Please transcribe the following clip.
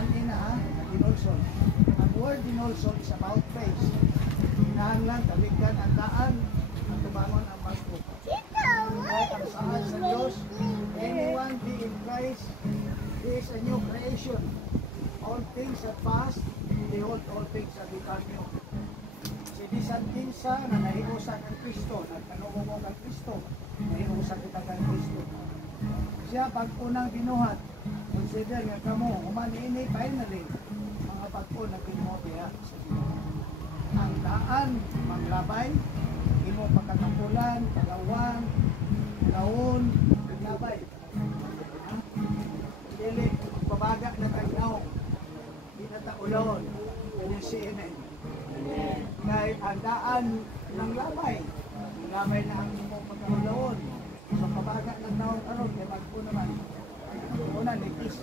manina ha, dinulson. Ang word dinulson is about face. Hinahanglan, talikdan ang daan, at tubangon ang bago. Kaya ang saan sa Diyos, anyone be in Christ, he is a new creation. All things have passed, behold, all things have become new. Si bisan kinsa na nahiusa kang Kristo, nagtanong kang Kristo, nahiusa kita kang Kristo. Siya pag-unang binuhat, consider nga kamo, humanini finally, mga pag-un na binuhat diha sa Ginoo. Ang daan, manglabay, imo pagkatapulan, pagawan, laon, paglabay. Dili, pabaga na tagnaw, di na taulon, yung CNN. Kahit ang daan ng labay na ang imo pagkatapulan. So pabaga ng naon aron, kaya magpo naman. Una, nipis.